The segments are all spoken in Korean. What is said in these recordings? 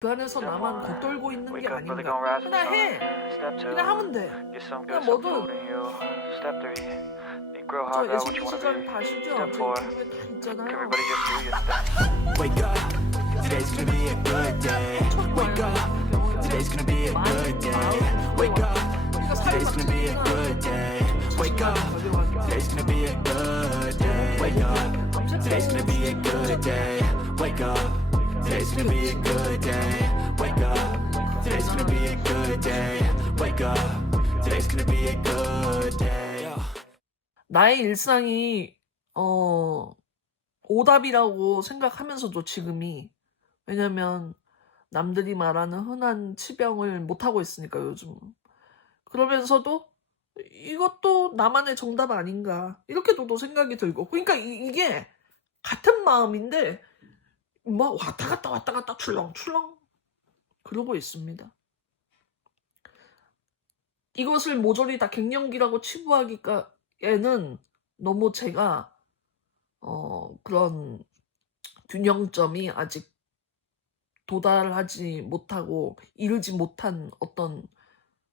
그 안에서 나만 겉돌고 있는 게 아닌가. 하나 해. 그냥 하면 돼. 그냥 뭐든. 저 애송이 시절 다 아시죠? 저 유튜브에 다 있잖아요. Wake up, today's gonna be a good day. Wake up, today's gonna be a good day. Wake up, today's gonna be a good day. Wake up, today's gonna be a good day. Wake up, today's gonna be a good day. Wake up, today's gonna be a good day. Wake up, today's gonna be a good day. Wake up, today's gonna be a good day. 나의 일상이 오답이라고 생각하면서도 지금이, 왜냐면 남들이 말하는 흔한 치병을 못하고 있으니까 요즘. 그러면서도 이것도 나만의 정답 아닌가 이렇게도 생각이 들고, 그러니까 이게 같은 마음인데 막 왔다 갔다 출렁출렁 그러고 있습니다. 이것을 모조리 다 갱년기라고 치부하기에는 너무 제가 그런 균형점이 아직 도달하지 못하고 이르지 못한 어떤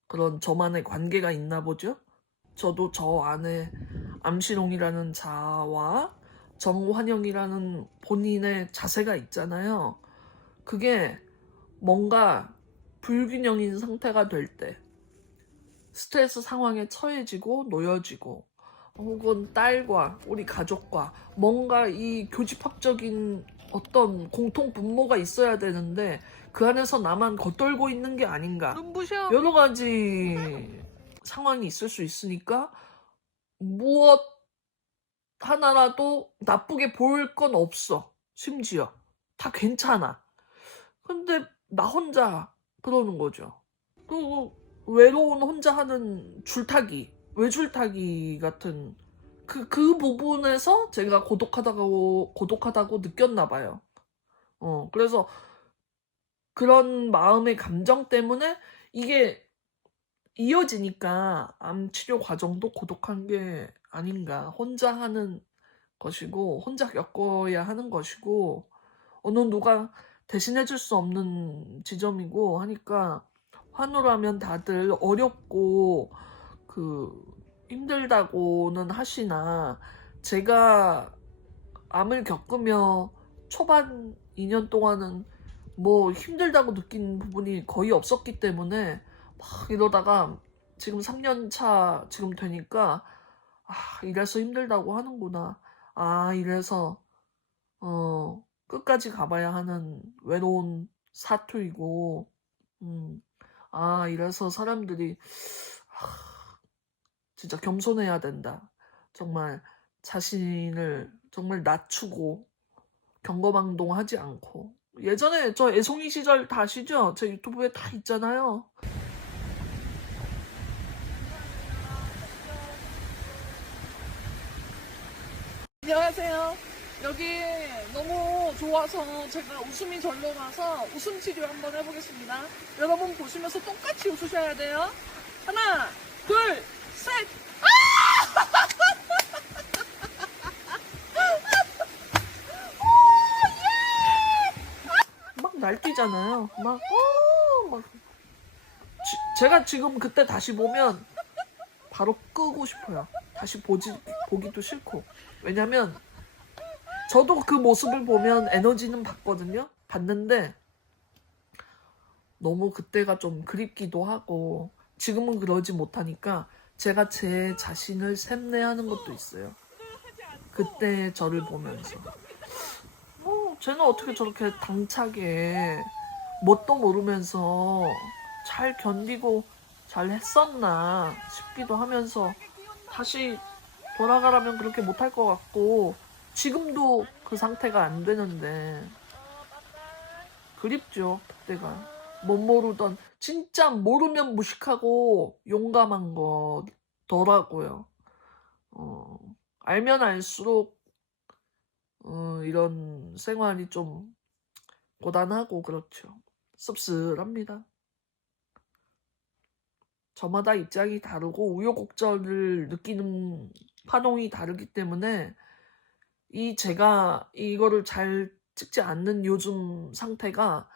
그런 저만의 관계가 있나 보죠. 저도 저 안에 암시롱이라는 자아와 정환영이라는 본인의 자세가 있잖아요. 그게 뭔가 불균형인 상태가 될 때, 스트레스 상황에 처해지고 놓여지고, 혹은 딸과 우리 가족과 뭔가 이 교집합적인 어떤 공통 분모가 있어야 되는데 그 안에서 나만 겉돌고 있는 게 아닌가. 눈부셔. 여러 가지 상황이 있을 수 있으니까 무엇 하나라도 나쁘게 보일 건 없어. 심지어 다 괜찮아. 근데 나 혼자 그러는 거죠. 그리고 외로운 혼자 하는 줄타기, 외줄타기 같은 그 부분에서 제가 고독하다고 느꼈나 봐요. 그래서 그런 마음의 감정 때문에 이게 이어지니까 암 치료 과정도 고독한 게 아닌가. 혼자 하는 것이고, 혼자 겪어야 하는 것이고, 어느 누가 대신해줄 수 없는 지점이고 하니까, 환우라면 다들 어렵고 힘들다고는 하시나, 제가 암을 겪으며 초반 2년 동안은 뭐 힘들다고 느낀 부분이 거의 없었기 때문에 막 이러다가 지금 3년 차 지금 되니까, 이래서 힘들다고 하는구나. 이래서 끝까지 가봐야 하는 외로운 사투이고, 이래서 사람들이 진짜 겸손해야 된다. 정말 자신을 정말 낮추고 경거망동하지 않고. 예전에 저 애송이 시절 다 아시죠? 제 유튜브에 다 있잖아요. 안녕하세요. 여기 너무 좋아서 제가 웃음이 절로 나서 웃음 치료 한번 해보겠습니다. 여러분 보시면서 똑같이 웃으셔야 돼요. 하나, 둘, 셋. 막 날뛰잖아요. 막 제가 지금 그때 다시 보면 바로 끄고 싶어요. 다시 보기도 싫고. 왜냐면 저도 그 모습을 보면 에너지는 받거든요. 받는데 너무 그때가 좀 그립기도 하고, 지금은 그러지 못하니까 제가 제 자신을 샘내하는 것도 있어요. 그때 저를 보면서 쟤는 어떻게 저렇게 당차게 뭣도 모르면서 잘 견디고 잘 했었나 싶기도 하면서, 다시 돌아가라면 그렇게 못할 것 같고, 지금도 그 상태가 안 되는데 그립죠. 그때가 못 모르던, 진짜 모르면 무식하고 용감한 거더라고요. 알면 알수록 이런 생활이 좀 고단하고 그렇죠. 씁쓸합니다. 저마다 입장이 다르고 우여곡절을 느끼는 파동이 다르기 때문에 제가 이거를 잘 찍지 않는 요즘 상태가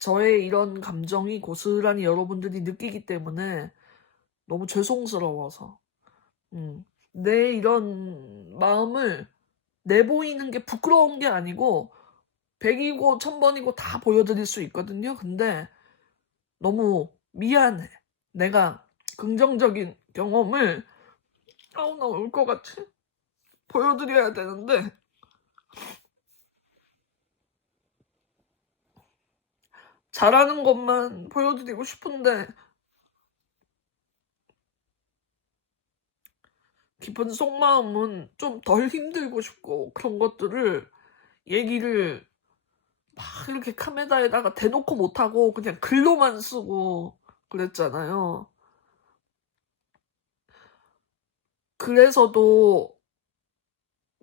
저의 이런 감정이 고스란히 여러분들이 느끼기 때문에 너무 죄송스러워서 내 이런 마음을 내보이는 게 부끄러운 게 아니고 100이고 1000번이고 다 보여드릴 수 있거든요. 근데 너무 미안해. 내가 긍정적인 경험을 나 울 것 같아. 보여드려야 되는데 잘하는 것만 보여드리고 싶은데 깊은 속마음은 좀 덜 힘들고 싶고 그런 것들을 얘기를 막 이렇게 카메라에다가 대놓고 못하고 그냥 글로만 쓰고 그랬잖아요. 그래서도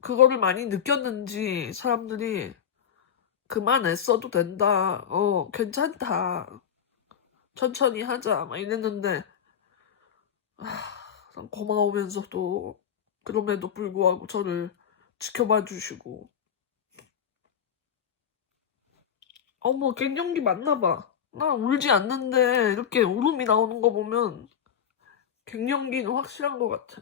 그거를 많이 느꼈는지 사람들이 그만 애써도 된다. 괜찮다. 천천히 하자. 막 이랬는데 고마우면서도 그럼에도 불구하고 저를 지켜봐 주시고 어머 갱년기 맞나봐. 나 울지 않는데 이렇게 울음이 나오는 거 보면 갱년기는 확실한 것 같아.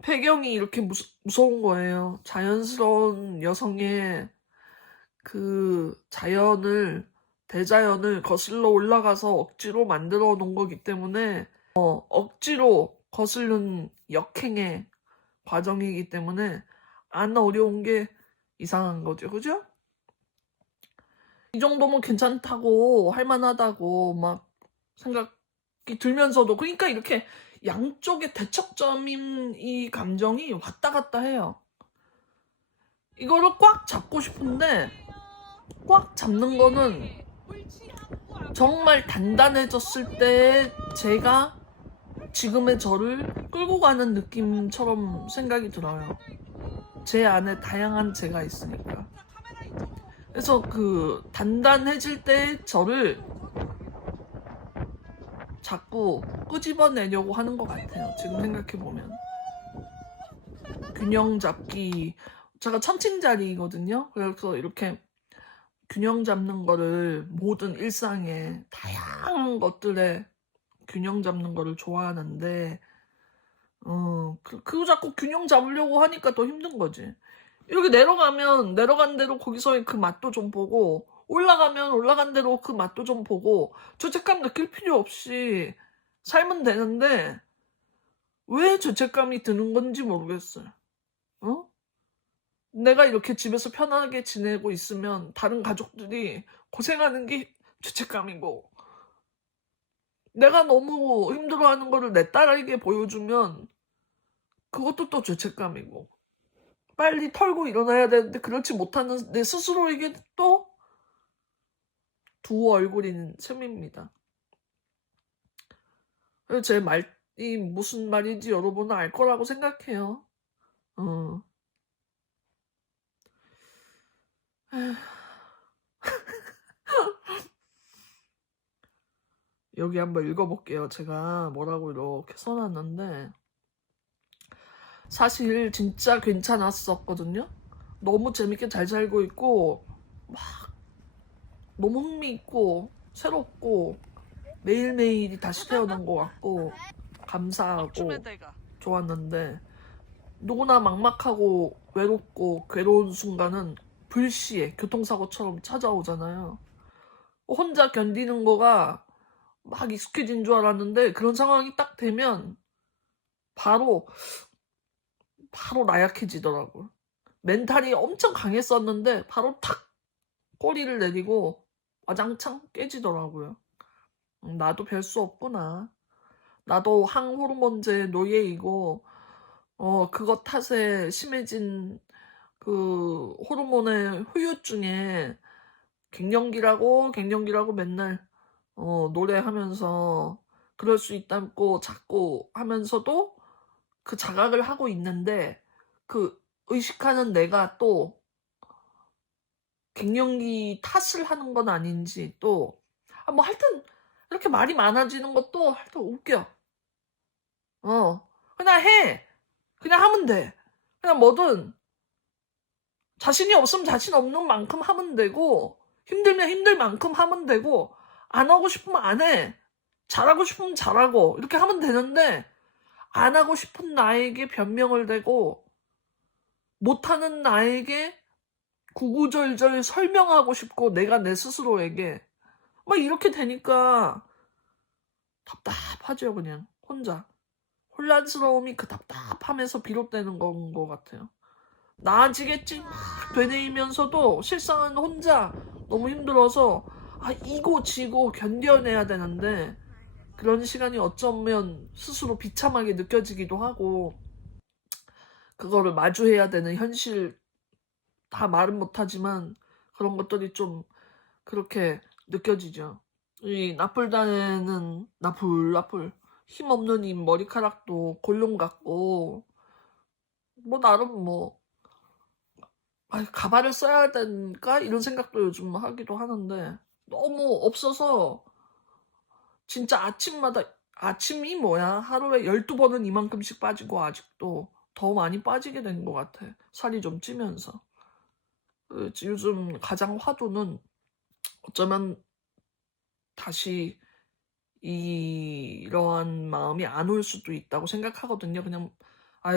배경이 이렇게 무서운 거예요. 자연스러운 여성의 그 대자연을 거슬러 올라가서 억지로 만들어 놓은 거기 때문에 억지로 거슬른 역행의 과정이기 때문에 안 어려운 게 이상한 거죠. 그죠? 이 정도면 괜찮다고 할만하다고 막 생각이 들면서도 그러니까 이렇게 양쪽의 대척점인 이 감정이 왔다 갔다 해요. 이거를 꽉 잡고 싶은데 꽉 잡는 거는 정말 단단해졌을 때 제가 지금의 저를 끌고 가는 느낌처럼 생각이 들어요. 제 안에 다양한 제가 있으니까. 그래서 그 단단해질 때 저를 자꾸 끄집어내려고 하는 것 같아요. 지금 생각해보면. 균형 잡기. 제가 천칭자리거든요. 그래서 이렇게 균형 잡는 거를 모든 일상에 다양한 것들에 균형 잡는 거를 좋아하는데 그거 자꾸 균형 잡으려고 하니까 더 힘든 거지. 이렇게 내려가면 내려간 대로 거기서의 그 맛도 좀 보고 올라가면 올라간 대로 그 맛도 좀 보고 죄책감 느낄 필요 없이 살면 되는데 왜 죄책감이 드는 건지 모르겠어요. 내가 이렇게 집에서 편하게 지내고 있으면 다른 가족들이 고생하는 게 죄책감이고 내가 너무 힘들어하는 거를 내 딸에게 보여주면 그것도 또 죄책감이고 빨리 털고 일어나야 되는데 그렇지 못하는 내 스스로에게 또 두 얼굴인 셈입니다. 제 말이 무슨 말인지 여러분은 알 거라고 생각해요. 여기 한번 읽어볼게요. 제가 뭐라고 이렇게 써놨는데 사실 진짜 괜찮았었거든요. 너무 재밌게 잘 살고 있고 막 너무 흥미있고 새롭고 매일매일이 다시 태어난 것 같고 감사하고 좋았는데 누구나 막막하고 외롭고 괴로운 순간은 불시에 교통사고처럼 찾아오잖아요. 혼자 견디는 거가 막 익숙해진 줄 알았는데 그런 상황이 딱 되면 바로 나약해지더라고요. 멘탈이 엄청 강했었는데 바로 탁 꼬리를 내리고 와장창 깨지더라고요. 나도 별 수 없구나. 나도 항호르몬제 노예이고 그것 탓에 심해진 그 호르몬의 후유증에 갱년기라고 맨날 노래하면서 그럴 수 있다고 자꾸 하면서도 그 자각을 하고 있는데 그 의식하는 내가 또 갱년기 탓을 하는 건 아닌지 또 뭐 하여튼 이렇게 말이 많아지는 것도 하여튼 웃겨. 그냥 해. 그냥 하면 돼. 그냥 뭐든 자신이 없으면 자신 없는 만큼 하면 되고 힘들면 힘들 만큼 하면 되고 안 하고 싶으면 안 해. 잘하고 싶으면 잘하고 이렇게 하면 되는데 안 하고 싶은 나에게 변명을 대고 못하는 나에게 구구절절 설명하고 싶고 내가 내 스스로에게 막 이렇게 되니까 답답하죠. 그냥 혼자 혼란스러움이 그 답답함에서 비롯되는 건 것 같아요. 나아지겠지 막 되뇌이면서도 실상은 혼자 너무 힘들어서 이고 지고 견뎌내야 되는데 그런 시간이 어쩌면 스스로 비참하게 느껴지기도 하고 그거를 마주해야 되는 현실 다 말은 못하지만 그런 것들이 좀 그렇게 느껴지죠. 이 나풀단에는 나풀 힘없는 이 머리카락도 골룡 같고 뭐 나름 뭐 가발을 써야 되는가 이런 생각도 요즘 하기도 하는데 너무 없어서 진짜 아침이 뭐야 하루에 12번은 이만큼씩 빠지고 아직도 더 많이 빠지게 된 것 같아. 살이 좀 찌면서. 요즘 가장 화두는 어쩌면 다시 이러한 마음이 안 올 수도 있다고 생각하거든요. 그냥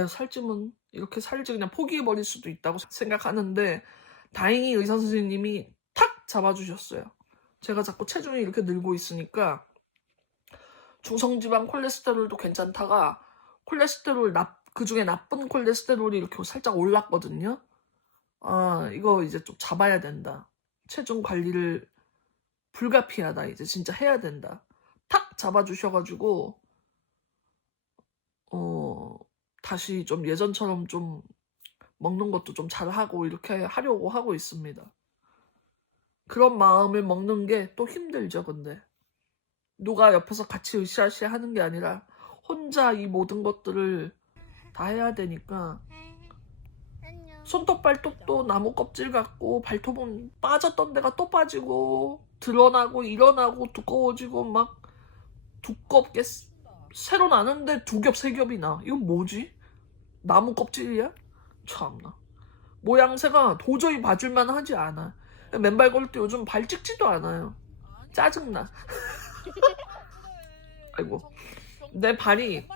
살찌면 이렇게 살지 그냥 포기해버릴 수도 있다고 생각하는데 다행히 의사 선생님이 탁 잡아주셨어요. 제가 자꾸 체중이 이렇게 늘고 있으니까 중성지방 콜레스테롤도 괜찮다가 콜레스테롤 그중에 나쁜 콜레스테롤이 이렇게 살짝 올랐거든요. 이거 이제 좀 잡아야 된다. 체중 관리를 불가피하다. 이제 진짜 해야 된다. 탁 잡아주셔가지고 다시 좀 예전처럼 좀 먹는 것도 좀 잘하고 이렇게 하려고 하고 있습니다. 그런 마음을 먹는 게 또 힘들죠. 근데 누가 옆에서 같이 으쌰으쌰 하는 게 아니라 혼자 이 모든 것들을 다 해야 되니까 손톱 발톱도 나무 껍질 같고 발톱은 빠졌던 데가 또 빠지고 드러나고 일어나고 두꺼워지고 막 두껍게 새로 나는데 2겹 3겹이 나. 이건 뭐지? 나무 껍질이야? 참나. 모양새가 도저히 봐줄만 하지 않아. 맨발 걸을 때 요즘 발 찍지도 않아요. 짜증나. 아이고. 내 발이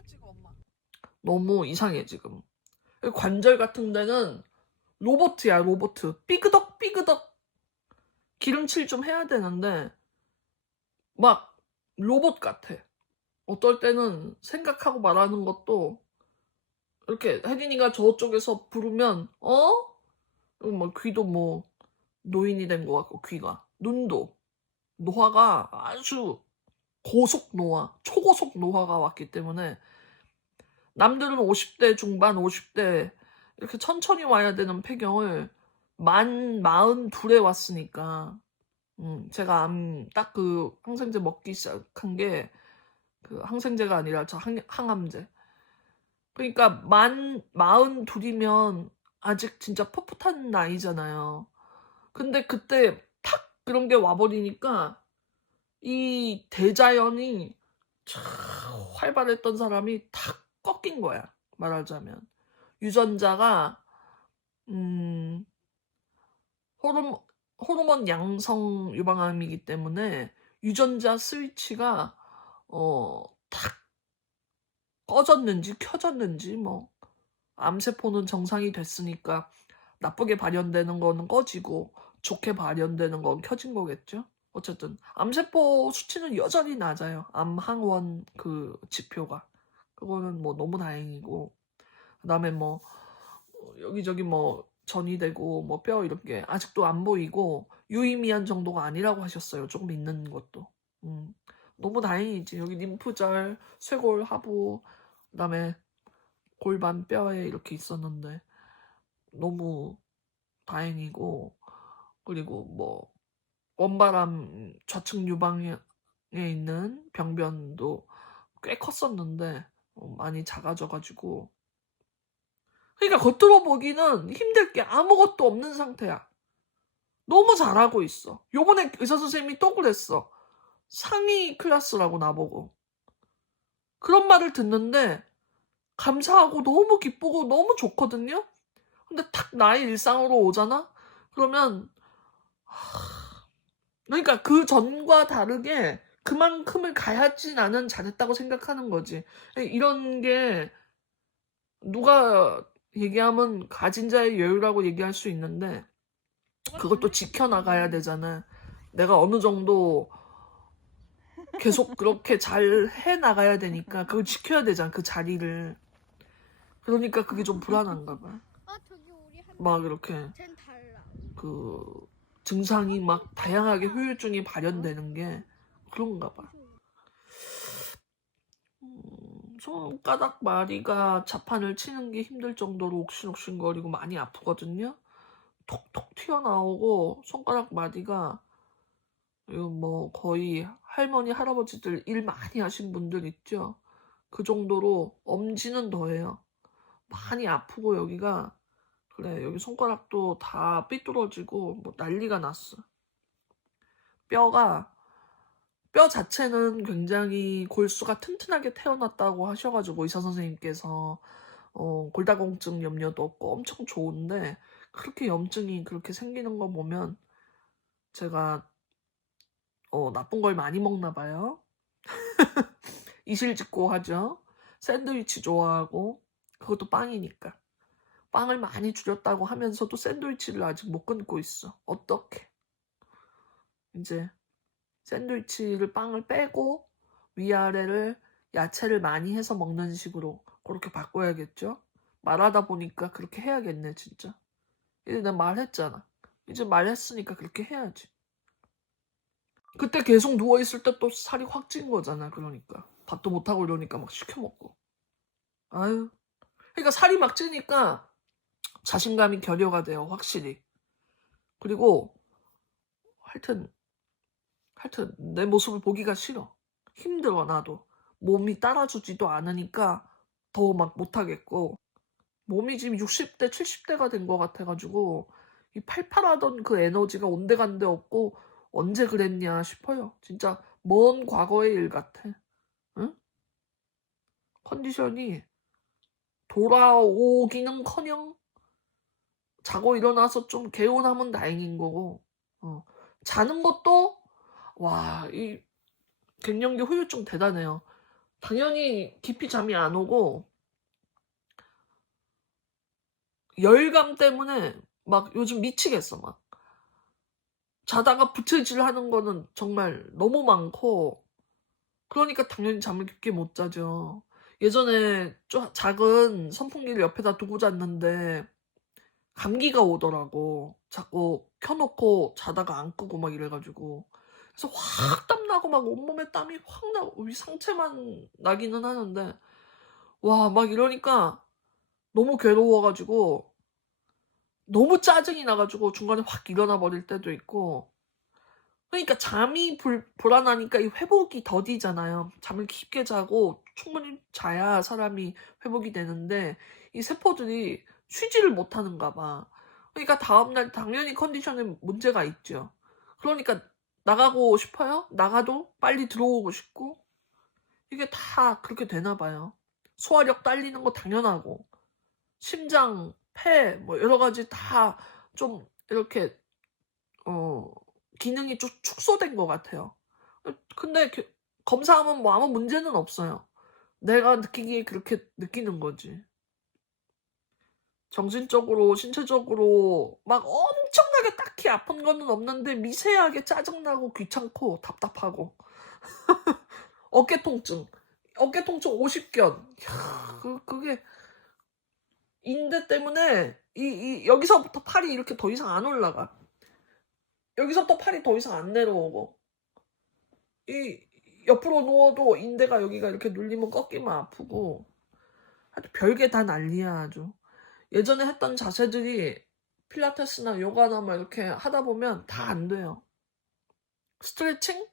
너무 이상해 지금. 관절 같은 데는 로봇이야 로봇. 삐그덕 기름칠 좀 해야 되는데 막 로봇 같아. 어떨 때는 생각하고 말하는 것도 이렇게 혜린이가 저쪽에서 부르면 뭐 귀도 뭐 노인이 된 것 같고 귀가 눈도 노화가 아주 고속 노화 초고속 노화가 왔기 때문에 남들은 50대 중반 50대 이렇게 천천히 와야 되는 폐경을 42에 왔으니까 제가 딱 그 항생제 먹기 시작한 게 그 항생제가 아니라 저 항암제. 그러니까 42이면 아직 진짜 풋풋한 나이잖아요. 근데 그때 탁 그런 게 와버리니까 이 대자연이 참 활발했던 사람이 탁 꺾인 거야. 말하자면 유전자가 호르몬 양성 유방암이기 때문에 유전자 스위치가 탁 꺼졌는지 켜졌는지 뭐 암세포는 정상이 됐으니까 나쁘게 발현되는 거는 꺼지고 좋게 발현되는 건 켜진 거겠죠. 어쨌든 암세포 수치는 여전히 낮아요. 암항원 그 지표가. 그거는 뭐 너무 다행이고 그다음에 뭐 여기저기 뭐 전이 되고 뭐 뼈 이렇게 아직도 안 보이고 유의미한 정도가 아니라고 하셨어요. 조금 있는 것도. 너무 다행이지. 여기 림프절, 쇄골, 하부, 그다음에 골반 뼈에 이렇게 있었는데 너무 다행이고 그리고 뭐 원바람 좌측 유방에 있는 병변도 꽤 컸었는데 많이 작아져가지고 그러니까 겉으로 보기는 힘들 게 아무것도 없는 상태야. 너무 잘하고 있어. 요번에 의사 선생님이 또 그랬어. 상위 클래스라고 나보고. 그런 말을 듣는데 감사하고 너무 기쁘고 너무 좋거든요. 근데 탁 나의 일상으로 오잖아? 그러면 그러니까 그 전과 다르게 그만큼을 가야지 나는 잘했다고 생각하는 거지. 이런 게 누가 얘기하면 가진 자의 여유라고 얘기할 수 있는데 그걸 또 지켜나가야 되잖아. 내가 어느 정도 계속 그렇게 잘 해나가야 되니까 그걸 지켜야 되잖아, 그 자리를. 그러니까 그게 좀 불안한가 봐. 저기 우리 한 막 이렇게 쟨 달라. 그 증상이 막 다양하게 후유증이 발현되는 게 그런가 봐. 손가락 마디가 자판을 치는 게 힘들 정도로 옥신옥신거리고 많이 아프거든요. 톡톡 튀어나오고 손가락 마디가 이거 뭐 거의 할머니 할아버지들 일 많이 하신 분들 있죠. 그 정도로 엄지는 더해요. 많이 아프고 여기가 그래 여기 손가락도 다 삐뚤어지고 뭐 난리가 났어. 뼈 자체는 굉장히 골수가 튼튼하게 태어났다고 하셔가지고 의사 선생님께서 골다공증 염려도 없고 엄청 좋은데 그렇게 염증이 그렇게 생기는 거 보면 제가 나쁜 걸 많이 먹나 봐요. 이실직고 하죠. 샌드위치 좋아하고 그것도 빵이니까. 빵을 많이 줄였다고 하면서도 샌드위치를 아직 못 끊고 있어. 어떡해. 이제 샌드위치를 빵을 빼고 위아래를 야채를 많이 해서 먹는 식으로 그렇게 바꿔야겠죠. 말하다 보니까 그렇게 해야겠네 진짜. 이제 내가 말했잖아. 이제 말했으니까 그렇게 해야지. 그때 계속 누워있을 때 또 살이 확 찐 거잖아. 그러니까 밥도 못하고 이러니까 막 시켜먹고. 아유. 그러니까 살이 막 찌니까 자신감이 결여가 돼요. 확실히. 그리고 하여튼 내 모습을 보기가 싫어. 힘들어 나도. 몸이 따라주지도 않으니까 더 막 못하겠고 몸이 지금 60대 70대가 된 것 같아가지고 이 팔팔하던 그 에너지가 온데간데 없고 언제 그랬냐 싶어요. 진짜 먼 과거의 일 같아. 응? 컨디션이 돌아오기는커녕 자고 일어나서 좀 개운하면 다행인 거고 자는 것도 와 이 갱년기 후유증 대단해요. 당연히 깊이 잠이 안 오고 열감 때문에 막 요즘 미치겠어 막. 자다가 부채질 하는 거는 정말 너무 많고 그러니까 당연히 잠을 깊게 못 자죠. 예전에 작은 선풍기를 옆에다 두고 잤는데 감기가 오더라고. 자꾸 켜놓고 자다가 안 끄고 막 이래가지고 그래서 확 땀나고 막 온몸에 땀이 확 나고 상체만 나기는 하는데 와 막 이러니까 너무 괴로워가지고 너무 짜증이 나가지고 중간에 확 일어나 버릴 때도 있고 그러니까 잠이 불안하니까 이 회복이 더디잖아요. 잠을 깊게 자고 충분히 자야 사람이 회복이 되는데 이 세포들이 쉬지를 못하는가 봐. 그러니까 다음날 당연히 컨디션에 문제가 있죠. 그러니까 나가고 싶어요? 나가도 빨리 들어오고 싶고 이게 다 그렇게 되나 봐요. 소화력 딸리는 거 당연하고 심장, 폐 뭐 여러 가지 다 좀 이렇게 기능이 좀 축소된 것 같아요. 근데 검사하면 뭐 아무 문제는 없어요. 내가 느끼기에 그렇게 느끼는 거지. 정신적으로, 신체적으로 막 엄청나게 딱히 아픈 거는 없는데 미세하게 짜증나고 귀찮고 답답하고 어깨 통증 50견. 그게 인대 때문에 여기서부터 팔이 이렇게 더 이상 안 올라가. 여기서부터 팔이 더 이상 안 내려오고 이 옆으로 누워도 인대가 여기가 이렇게 눌리면 꺾이면 아프고 아주 별게 다 난리야 아주. 예전에 했던 자세들이 필라테스나 요가나 막 이렇게 하다 보면 다 안 돼요. 스트레칭?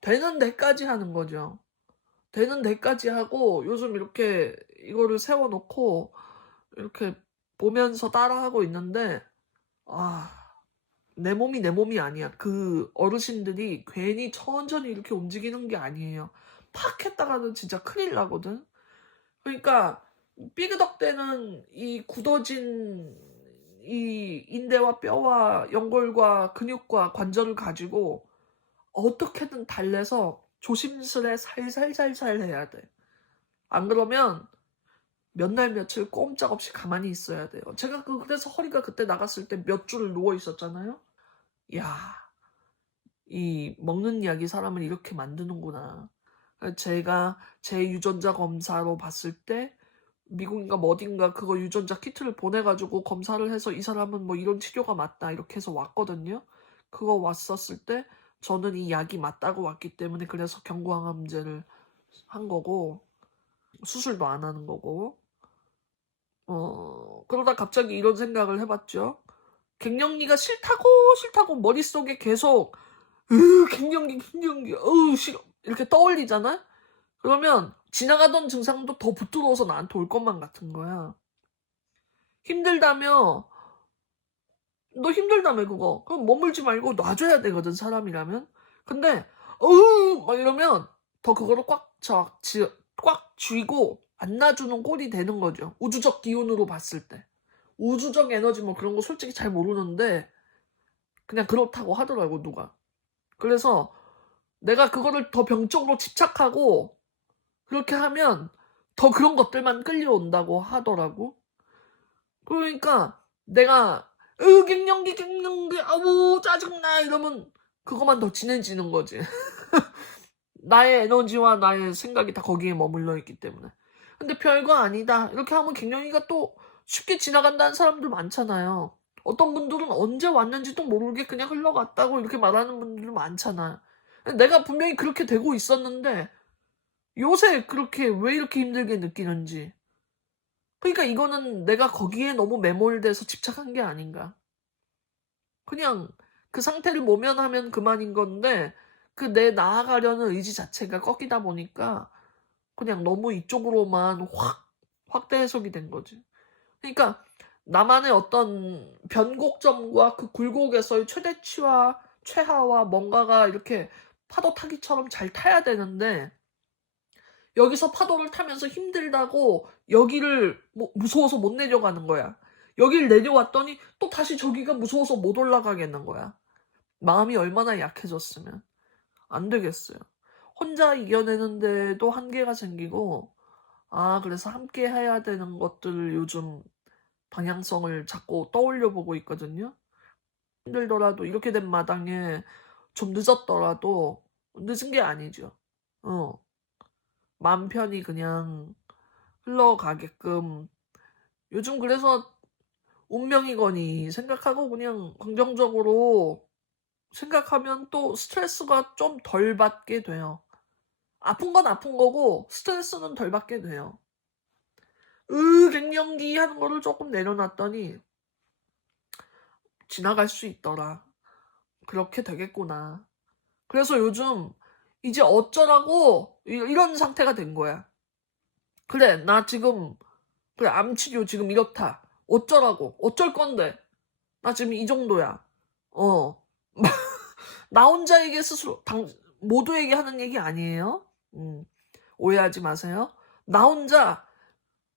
되는 데까지 하는 거죠. 되는 데까지 하고 요즘 이렇게 이거를 세워놓고 이렇게 보면서 따라하고 있는데 내 몸이 아니야. 그 어르신들이 괜히 천천히 이렇게 움직이는 게 아니에요. 팍 했다가는 진짜 큰일 나거든. 그러니까 삐그덕대는 이 굳어진 이 인대와 뼈와 연골과 근육과 관절을 가지고 어떻게든 달래서 조심스레 살살살살 해야 돼. 안 그러면 몇 날 며칠 꼼짝없이 가만히 있어야 돼요. 제가 그래서 허리가 그때 나갔을 때 몇 주를 누워 있었잖아요. 야, 이 먹는 약이 사람을 이렇게 만드는구나. 제가 제 유전자 검사로 봤을 때 미국인가 뭐 어딘가 그거 유전자 키트를 보내가지고 검사를 해서 이 사람은 뭐 이런 치료가 맞다 이렇게 해서 왔거든요. 그거 왔었을 때 저는 이 약이 맞다고 왔기 때문에 그래서 경구항암제를 한 거고 수술도 안 하는 거고 그러다 갑자기 이런 생각을 해봤죠. 갱년기가 싫다고 머릿속에 계속 갱년기 싫어 이렇게 떠올리잖아. 그러면 지나가던 증상도 더 붙들어서 나한테 올 것만 같은 거야. 힘들다며 너 힘들다며 그거 그럼 머물지 말고 놔줘야 되거든 사람이라면. 근데 막 이러면 더 그거를 꽉 쥐고 안 놔주는 꼴이 되는 거죠. 우주적 기운으로 봤을 때. 우주적 에너지 뭐 그런 거 솔직히 잘 모르는데 그냥 그렇다고 하더라고 누가. 그래서 내가 그거를 더 병적으로 집착하고 그렇게 하면 더 그런 것들만 끌려온다고 하더라고. 그러니까 내가 갱년기 아우 짜증나 이러면 그것만 더 진해지는 거지. 나의 에너지와 나의 생각이 다 거기에 머물러 있기 때문에. 근데 별거 아니다. 이렇게 하면 갱년기가 또 쉽게 지나간다는 사람들 많잖아요. 어떤 분들은 언제 왔는지도 모르게 그냥 흘러갔다고 이렇게 말하는 분들 많잖아. 내가 분명히 그렇게 되고 있었는데 요새 그렇게 왜 이렇게 힘들게 느끼는지. 그러니까 이거는 내가 거기에 너무 매몰돼서 집착한 게 아닌가. 그냥 그 상태를 모면하면 그만인 건데 그 내 나아가려는 의지 자체가 꺾이다 보니까 그냥 너무 이쪽으로만 확대 해석이 된 거지. 그러니까 나만의 어떤 변곡점과 그 굴곡에서의 최대치와 최하와 뭔가가 이렇게 파도 타기처럼 잘 타야 되는데 여기서 파도를 타면서 힘들다고 여기를 무서워서 못 내려가는 거야. 여기를 내려왔더니 또 다시 저기가 무서워서 못 올라가겠는 거야. 마음이 얼마나 약해졌으면 안 되겠어요. 혼자 이겨내는데도 한계가 생기고 그래서 함께 해야 되는 것들을 요즘 방향성을 자꾸 떠올려 보고 있거든요. 힘들더라도 이렇게 된 마당에 좀 늦었더라도 늦은 게 아니죠. 마음 편히 그냥 흘러가게끔 요즘 그래서 운명이거니 생각하고 그냥 긍정적으로 생각하면 또 스트레스가 좀 덜 받게 돼요. 아픈 건 아픈 거고 스트레스는 덜 받게 돼요. 갱년기 하는 거를 조금 내려놨더니 지나갈 수 있더라. 그렇게 되겠구나. 그래서 요즘 이제 어쩌라고 이런 상태가 된 거야. 그래 나 지금 그래 암치료 지금 이렇다. 어쩌라고 어쩔 건데 나 지금 이 정도야. 나 혼자에게 스스로 모두에게 하는 얘기 아니에요. 오해하지 마세요. 나 혼자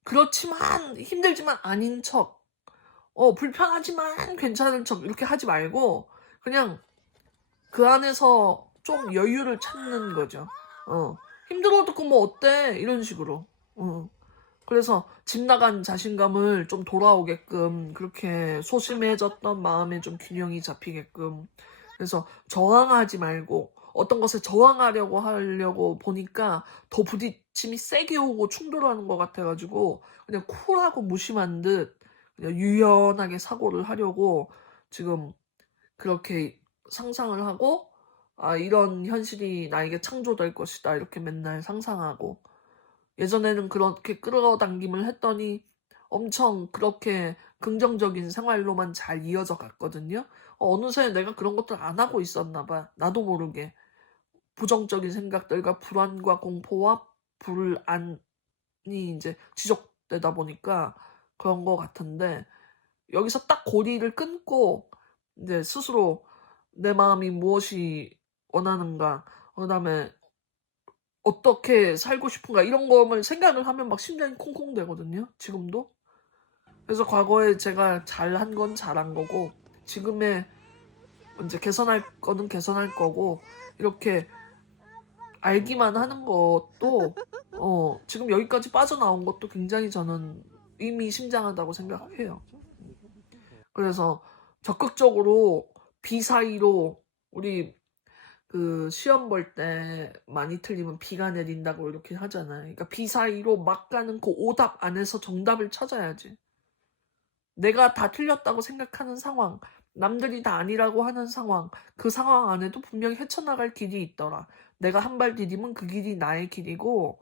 그렇지만 힘들지만 아닌 척 불편하지만 괜찮은 척 이렇게 하지 말고 그냥 그 안에서 좀 여유를 찾는 거죠. 힘들어도 뭐 어때 이런 식으로. 그래서 집 나간 자신감을 좀 돌아오게끔 그렇게 소심해졌던 마음에 좀 균형이 잡히게끔 그래서 저항하지 말고 어떤 것에 저항하려고 보니까 더 부딪힘이 세게 오고 충돌하는 것 같아가지고 그냥 쿨하고 무심한 듯 그냥 유연하게 사고를 하려고 지금 그렇게 상상을 하고 이런 현실이 나에게 창조될 것이다 이렇게 맨날 상상하고 예전에는 그렇게 끌어당김을 했더니 엄청 그렇게 긍정적인 생활로만 잘 이어져 갔거든요. 어느새 내가 그런 것들 안 하고 있었나 봐. 나도 모르게. 부정적인 생각들과 불안과 공포와 불안이 이제 지속되다 보니까 그런 것 같은데 여기서 딱 고리를 끊고 이제 스스로 내 마음이 무엇이 원하는가 그 다음에 어떻게 살고 싶은가 이런 거를 생각을 하면 막 심장이 콩콩 되거든요. 지금도. 그래서 과거에 제가 잘한 건 잘한 거고 지금의 이제 개선할 거는 개선할 거고 이렇게 알기만 하는 것도 지금 여기까지 빠져나온 것도 굉장히 저는 의미심장하다고 생각해요. 그래서 적극적으로 비사이로 우리 그 시험 볼 때 많이 틀리면 비가 내린다고 이렇게 하잖아요. 그러니까 비사이로 막 가는 그 오답 안에서 정답을 찾아야지. 내가 다 틀렸다고 생각하는 상황, 남들이 다 아니라고 하는 상황, 그 상황 안에도 분명히 헤쳐나갈 길이 있더라. 내가 한 발 디디면 그 길이 나의 길이고,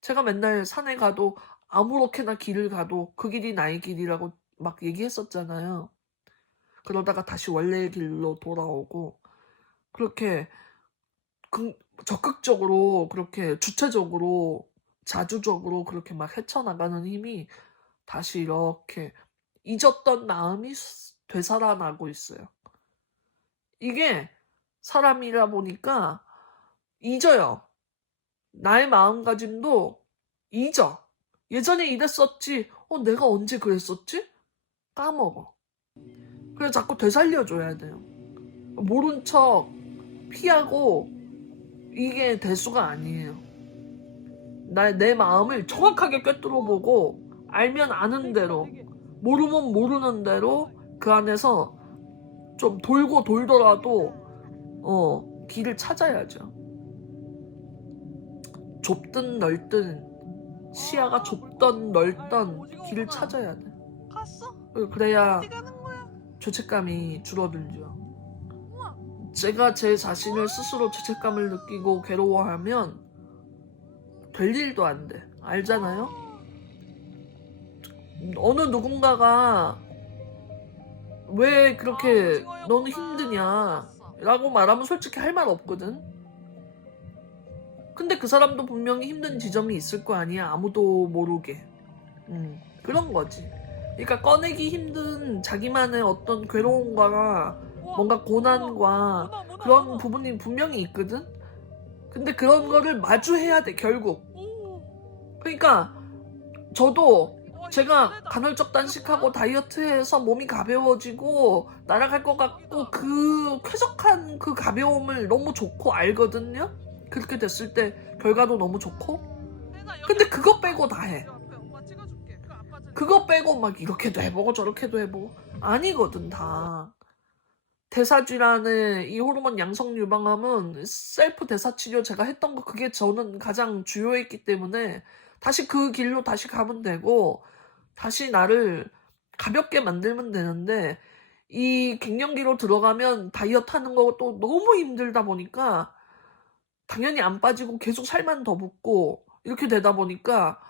제가 맨날 산에 가도 아무렇게나 길을 가도 그 길이 나의 길이라고 막 얘기했었잖아요. 그러다가 다시 원래의 길로 돌아오고, 그렇게 적극적으로, 그렇게 주체적으로, 자주적으로 그렇게 막 헤쳐나가는 힘이 다시 이렇게 잊었던 마음이 되살아나고 있어요. 이게 사람이라 보니까 잊어요. 나의 마음가짐도 잊어. 예전에 이랬었지. 내가 언제 그랬었지? 까먹어. 그래서 자꾸 되살려줘야 돼요. 모른 척 피하고 이게 대수가 아니에요. 내 마음을 정확하게 꿰뚫어보고 알면 아는 대로 모르면 모르는 대로 그 안에서 좀 돌고 돌더라도 길을 찾아야죠. 좁든 넓든 시야가 좁던 넓던 길을 찾아야 돼. 갔어? 그래야 어디 가는 거야? 죄책감이 줄어들죠. 제가 제 자신을 스스로 죄책감을 느끼고 괴로워하면 될 일도 안 돼. 알잖아요? 어느 누군가가 왜 그렇게 너는 힘드냐 라고 말하면 솔직히 할 말 없거든. 근데 그 사람도 분명히 힘든 지점이 있을 거 아니야. 아무도 모르게. 그런 거지. 그러니까 꺼내기 힘든 자기만의 어떤 괴로움과 뭔가 고난과 그런 부분이 분명히 있거든. 근데 그런 거를 마주해야 돼 결국. 그러니까 저도 제가 간헐적 단식하고 다이어트해서 몸이 가벼워지고 날아갈 것 같고 그 쾌적한 그 가벼움을 너무 좋고 알거든요. 그렇게 됐을 때 결과도 너무 좋고. 근데 그거 빼고 다 해. 그거 빼고 막 이렇게도 해보고 저렇게도 해보고 아니거든 다. 대사질환의 이 호르몬 양성 유방암은 셀프 대사치료 제가 했던 거 그게 저는 가장 주요했기 때문에 다시 그 길로 다시 가면 되고 다시 나를 가볍게 만들면 되는데 이 갱년기로 들어가면 다이어트 하는 것도 너무 힘들다 보니까 당연히 안 빠지고 계속 살만 더 붙고 이렇게 되다 보니까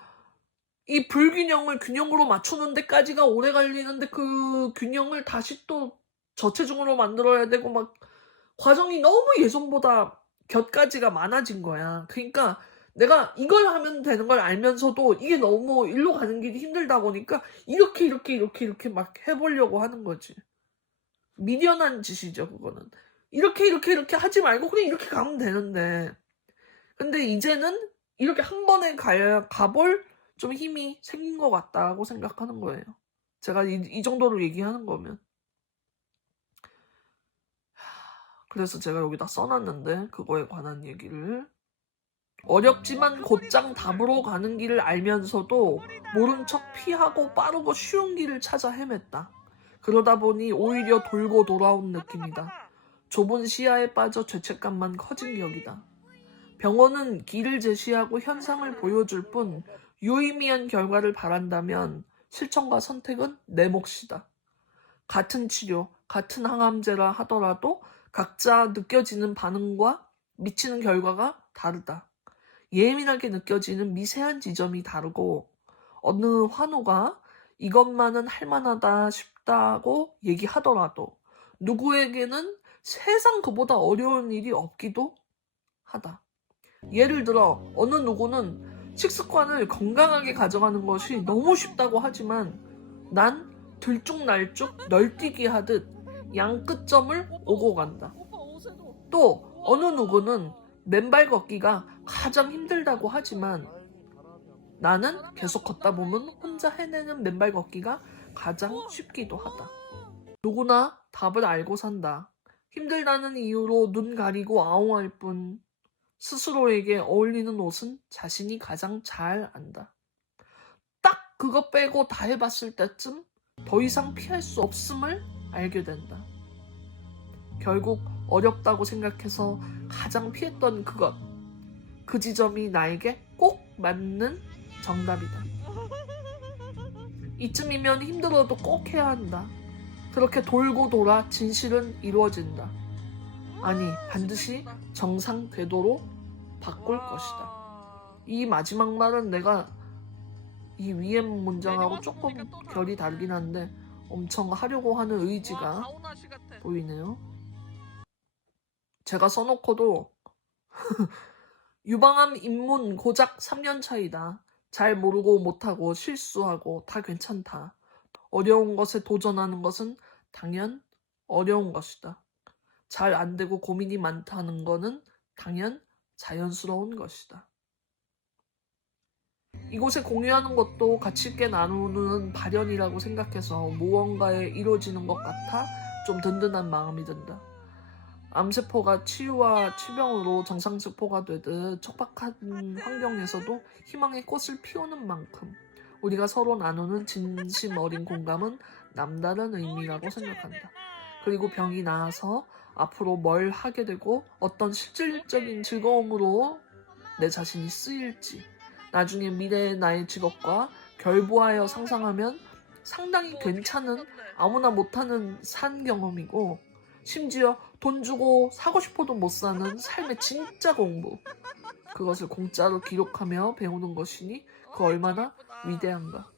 이 불균형을 균형으로 맞추는 데까지가 오래 걸리는데 그 균형을 다시 또 저체중으로 만들어야 되고 막 과정이 너무 예전보다 곁가지가 많아진 거야. 그러니까 내가 이걸 하면 되는 걸 알면서도 이게 너무 일로 가는 길이 힘들다 보니까 이렇게 막 해보려고 하는 거지. 미련한 짓이죠 그거는. 이렇게 하지 말고 그냥 이렇게 가면 되는데 근데 이제는 이렇게 한 번에 가볼 좀 힘이 생긴 것 같다고 생각하는 거예요. 제가 이 정도로 얘기하는 거면. 그래서 제가 여기다 써놨는데 그거에 관한 얘기를 어렵지만 곧장 답으로 가는 길을 알면서도 모른 척 피하고 빠르고 쉬운 길을 찾아 헤맸다. 그러다 보니 오히려 돌고 돌아온 느낌이다. 좁은 시야에 빠져 죄책감만 커진 격이다. 병원은 길을 제시하고 현상을 보여줄 뿐 유의미한 결과를 바란다면 실천과 선택은 내 몫이다. 같은 치료, 같은 항암제라 하더라도 각자 느껴지는 반응과 미치는 결과가 다르다. 예민하게 느껴지는 미세한 지점이 다르고 어느 환우가 이것만은 할만하다 싶다고 얘기하더라도 누구에게는 세상 그보다 어려운 일이 없기도 하다. 예를 들어 어느 누구는 식습관을 건강하게 가져가는 것이 너무 쉽다고 하지만 난 들쭉날쭉 널뛰기 하듯 양 끝점을 오고 간다. 또 어느 누구는 맨발 걷기가 가장 힘들다고 하지만 나는 계속 걷다 보면 혼자 해내는 맨발 걷기가 가장 쉽기도 하다. 누구나 답을 알고 산다. 힘들다는 이유로 눈 가리고 아웅할 뿐 스스로에게 어울리는 옷은 자신이 가장 잘 안다. 딱 그거 빼고 다 해봤을 때쯤 더 이상 피할 수 없음을 알게 된다. 결국 어렵다고 생각해서 가장 피했던 그것, 그 지점이 나에게 꼭 맞는 정답이다. 이쯤이면 힘들어도 꼭 해야 한다. 그렇게 돌고 돌아 진실은 이루어진다. 아니, 반드시 정상 궤도로 바꿀 것이다. 이 마지막 말은 내가 이 위에 문장하고 조금 결이 다르긴 한데 엄청 하려고 하는 의지가 보이네요. 제가 써놓고도 유방암 입문 고작 3년 차이다. 잘 모르고 못하고 실수하고 다 괜찮다. 어려운 것에 도전하는 것은 당연 어려운 것이다. 잘 안 되고 고민이 많다는 것은 당연 자연스러운 것이다. 이곳에 공유하는 것도 가치 있게 나누는 발현이라고 생각해서 무언가에 이루어지는 것 같아 좀 든든한 마음이 든다. 암세포가 치유와 치병으로 정상세포가 되듯 척박한 환경에서도 희망의 꽃을 피우는 만큼 우리가 서로 나누는 진심 어린 공감은 남다른 의미라고 생각한다. 그리고 병이 나아서 앞으로 뭘 하게 되고 어떤 실질적인 즐거움으로 내 자신이 쓰일지 나중에 미래의 나의 직업과 결부하여 상상하면 상당히 괜찮은 아무나 못하는 산 경험이고 심지어 돈 주고 사고 싶어도 못 사는 삶의 진짜 공부. 그것을 공짜로 기록하며 배우는 것이니 그 얼마나 위대한가.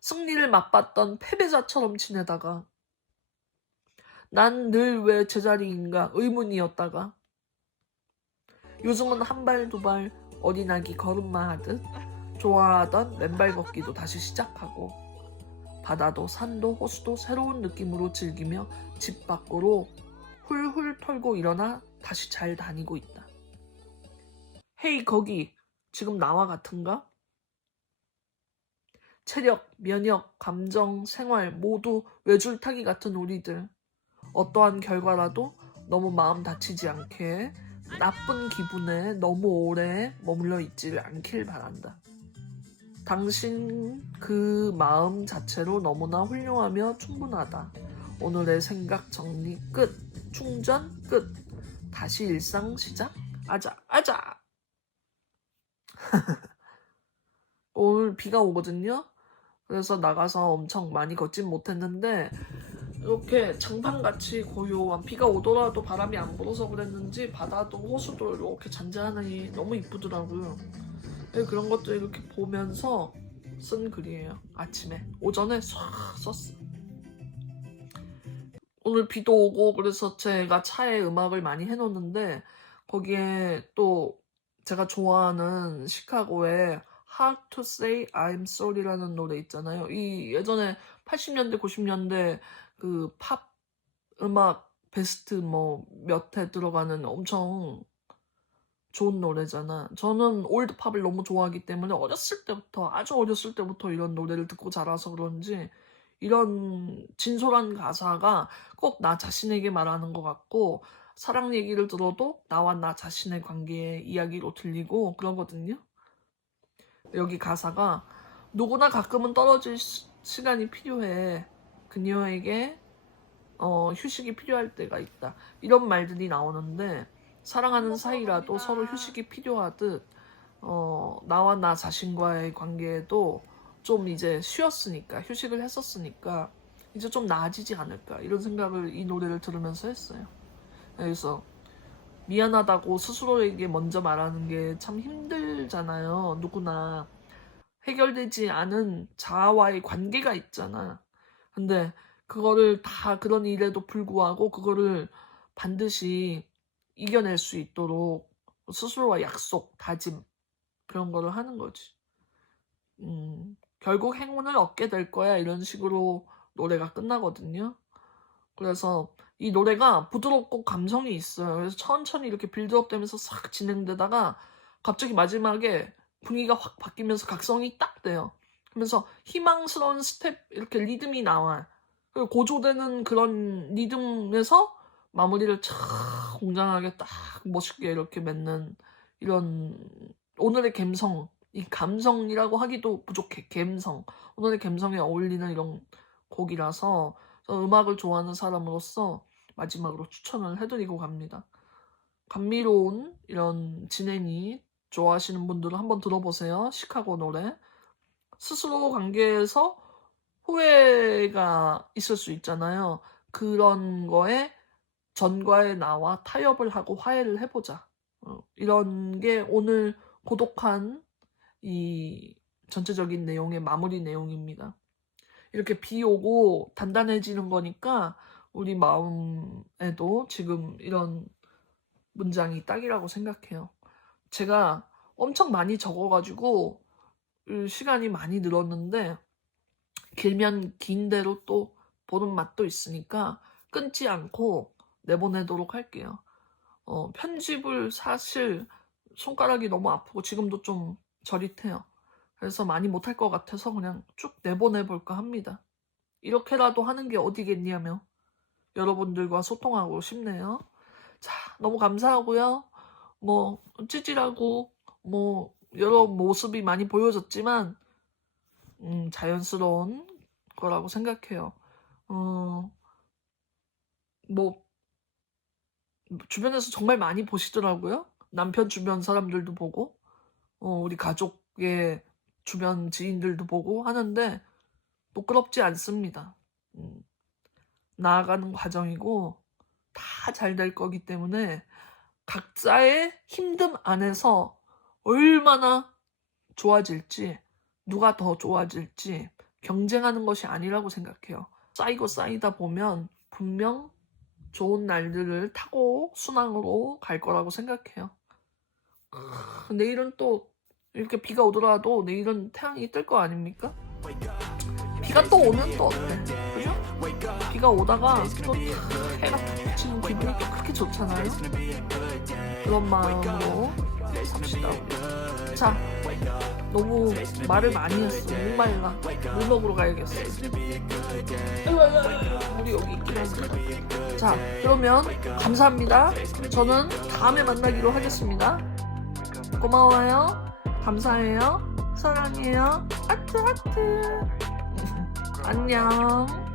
승리를 맛봤던 패배자처럼 지내다가 난 늘 왜 제자리인가 의문이었다가 요즘은 한 발 두 발 어린아기 걸음마 하듯 좋아하던 맨발 걷기도 다시 시작하고 바다도 산도 호수도 새로운 느낌으로 즐기며 집 밖으로 훌훌 털고 일어나 다시 잘 다니고 있다. 헤이 거기 지금 나와 같은가? 체력, 면역, 감정, 생활 모두 외줄타기 같은 우리들. 어떠한 결과라도 너무 마음 다치지 않게 나쁜 기분에 너무 오래 머물러 있지를 않길 바란다. 당신 그 마음 자체로 너무나 훌륭하며 충분하다. 오늘의 생각 정리 끝. 충전 끝. 다시 일상 시작. 아자. 오늘 비가 오거든요. 그래서 나가서 엄청 많이 걷진 못했는데 이렇게 장판같이 고요한 비가 오더라도 바람이 안 불어서 그랬는지 바다도 호수도 이렇게 잔잔하니 너무 이쁘더라고요. 그런 것도 이렇게 보면서 쓴 글이에요. 아침에 오전에 싹 썼어. 오늘 비도 오고 그래서 제가 차에 음악을 많이 해놓는데 거기에 또 제가 좋아하는 시카고의 Hard to Say I'm Sorry라는 노래 있잖아요. 이 예전에 80년대 90년대 그 팝 음악 베스트 뭐 몇 회 들어가는 엄청 좋은 노래잖아. 저는 올드 팝을 너무 좋아하기 때문에 아주 어렸을 때부터 이런 노래를 듣고 자라서 그런지 이런 진솔한 가사가 꼭 나 자신에게 말하는 것 같고 사랑 얘기를 들어도 나와 나 자신의 관계의 이야기로 들리고 그러거든요. 여기 가사가 누구나 가끔은 떨어질 시간이 필요해. 그녀에게 휴식이 필요할 때가 있다. 이런 말들이 나오는데 사랑하는 사이라도 서로 휴식이 필요하듯 나와 나 자신과의 관계에도 좀 이제 쉬었으니까 휴식을 했었으니까 이제 좀 나아지지 않을까 이런 생각을 이 노래를 들으면서 했어요. 그래서 미안하다고 스스로에게 먼저 말하는 게 참 힘들잖아요. 누구나 해결되지 않은 자아와의 관계가 있잖아. 근데 그거를 다 그런 일에도 불구하고 그거를 반드시 이겨낼 수 있도록 스스로와 약속, 다짐 그런 거를 하는 거지. 결국 행운을 얻게 될 거야 이런 식으로 노래가 끝나거든요. 그래서 이 노래가 부드럽고 감성이 있어요. 그래서 천천히 이렇게 빌드업 되면서 싹 진행되다가 갑자기 마지막에 분위기가 확 바뀌면서 각성이 딱 돼요. 그러면서 희망스러운 스텝 이렇게 리듬이 나와. 그리고 고조되는 그런 리듬에서 마무리를 참 공정하게 딱 멋있게 이렇게 맺는 이런 오늘의 감성, 이 감성이라고 하기도 부족해. 감성. 오늘의 감성에 어울리는 이런 곡이라서 음악을 좋아하는 사람으로서 마지막으로 추천을 해드리고 갑니다. 감미로운 이런 진행이 좋아하시는 분들은 한번 들어보세요. 시카고 노래. 스스로 관계에서 후회가 있을 수 있잖아요. 그런 거에 전과의 나와 타협을 하고 화해를 해보자. 이런 게 오늘 고독한 이 전체적인 내용의 마무리 내용입니다. 이렇게 비 오고 단단해지는 거니까 우리 마음에도 지금 이런 문장이 딱이라고 생각해요. 제가 엄청 많이 적어가지고 시간이 많이 늘었는데 길면 긴 대로 또 보는 맛도 있으니까 끊지 않고 내보내도록 할게요. 편집을 사실 손가락이 너무 아프고 지금도 좀 저릿해요. 그래서 많이 못할 것 같아서 그냥 쭉 내보내볼까 합니다. 이렇게라도 하는 게 어디겠냐며 여러분들과 소통하고 싶네요. 자, 너무 감사하고요. 뭐 찌질하고 뭐 여러 모습이 많이 보여졌지만 자연스러운 거라고 생각해요. 뭐 주변에서 정말 많이 보시더라고요. 남편 주변 사람들도 보고 우리 가족의 주변 지인들도 보고 하는데 부끄럽지 않습니다. 나아가는 과정이고 다 잘 될 거기 때문에 각자의 힘듦 안에서 얼마나 좋아질지, 누가 더 좋아질지 경쟁하는 것이 아니라고 생각해요. 쌓이고 쌓이다 보면 분명 좋은 날들을 타고 순항으로 갈 거라고 생각해요. 내일은 또 이렇게 비가 오더라도 내일은 태양이 뜰 거 아닙니까? 비가 또 오면 또 어때? 그죠? 비가 오다가 또 해가 탁 비치는 기분이 또 그렇게 좋잖아요. 그런 마음으로 삽시다. 자, 너무 말을 많이 했어. 목말라. 물 먹으러 가야겠어. 우리 여기 있긴 한데. 자, 그러면 감사합니다. 저는 다음에 만나기로 하겠습니다. 고마워요. 감사해요. 사랑해요. 하트 하트. 안녕.